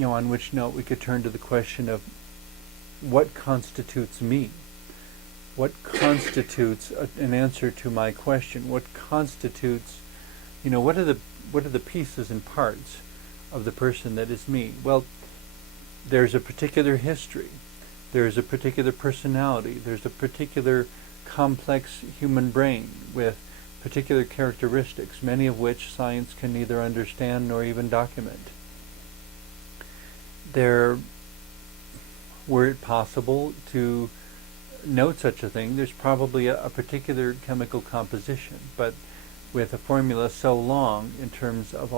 on which note we could turn to the question of what constitutes me? What constitutes an answer to my question? What constitutes, what are the pieces and parts of the person that is me? Well, there's a particular history. There's a particular personality. There's a particular complex human brain with particular characteristics, many of which science can neither understand nor even document. Were it possible to note such a thing, there's probably a particular chemical composition, but with a formula so long in terms of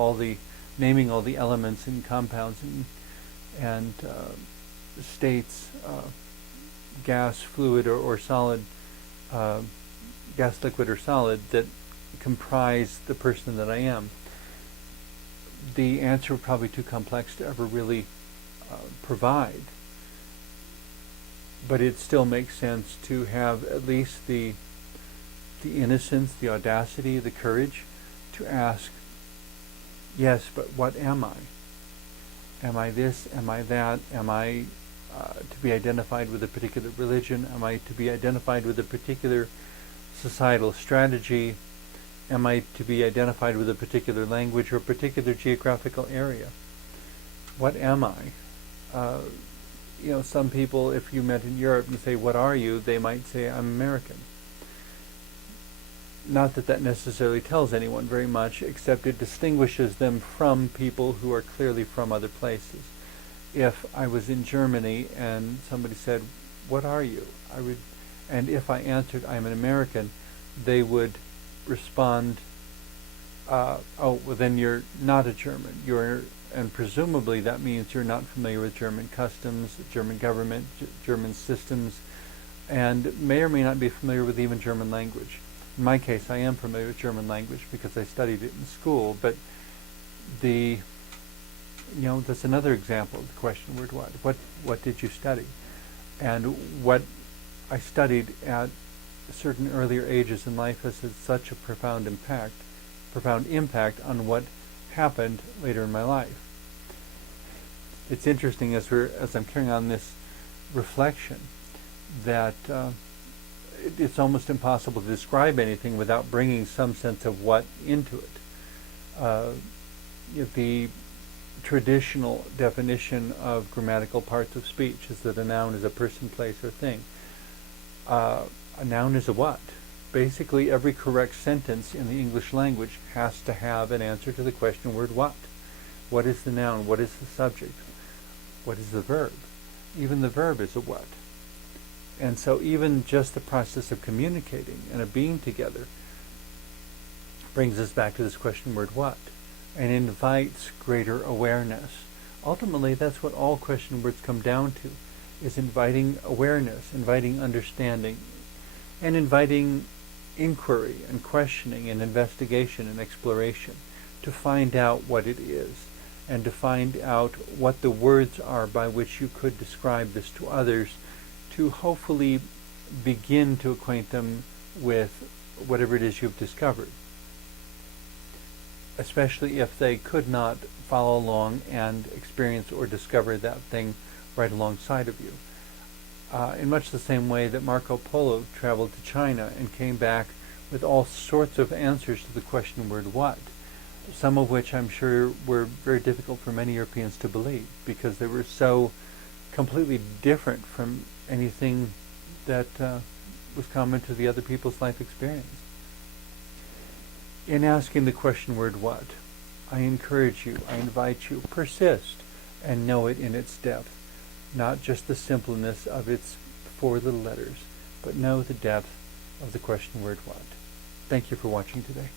naming all the elements and compounds and states, gas, fluid, or solid, gas, liquid, or solid, that comprise the person that I am, the answer would probably be too complex to ever really provide. But it still makes sense to have at least the innocence, the audacity, the courage to ask, yes, but what am I? Am I this? Am I that? Am I to be identified with a particular religion? Am I to be identified with a particular societal strategy? Am I to be identified with a particular language or a particular geographical area? What am I? Some people, if you met in Europe and say, what are you? They might say, I'm American. Not that necessarily tells anyone very much, except it distinguishes them from people who are clearly from other places. If I was in Germany and somebody said, what are you? And if I answered, I'm an American, they would respond, oh, well then you're not a German. And presumably that means you're not familiar with German customs, German government, German systems, and may or may not be familiar with even German language. In my case, I am familiar with German language because I studied it in school, but that's another example of the question word what. What did you study? And what I studied at certain earlier ages in life has had such a profound impact on what happened later in my life. It's interesting as I'm carrying on this reflection that it's almost impossible to describe anything without bringing some sense of what into it. The traditional definition of grammatical parts of speech is that a noun is a person, place, or thing. A noun is a what? Basically, every correct sentence in the English language has to have an answer to the question word what. What is the noun? What is the subject? What is the verb? Even the verb is a what. And so even just the process of communicating and of being together brings us back to this question word what, and invites greater awareness. Ultimately, that's what all question words come down to, is inviting awareness, inviting understanding, and inviting inquiry and questioning and investigation and exploration to find out what it is, and to find out what the words are by which you could describe this to others, to hopefully begin to acquaint them with whatever it is you've discovered, especially if they could not follow along and experience or discover that thing right alongside of you. In much the same way that Marco Polo traveled to China and came back with all sorts of answers to the question word what, some of which I'm sure were very difficult for many Europeans to believe because they were so completely different from anything that was common to the other people's life experience. In asking the question word what, I encourage you, I invite you, persist and know it in its depth, not just the simpleness of its 4 little letters, but know the depth of the question word what. Thank you for watching today.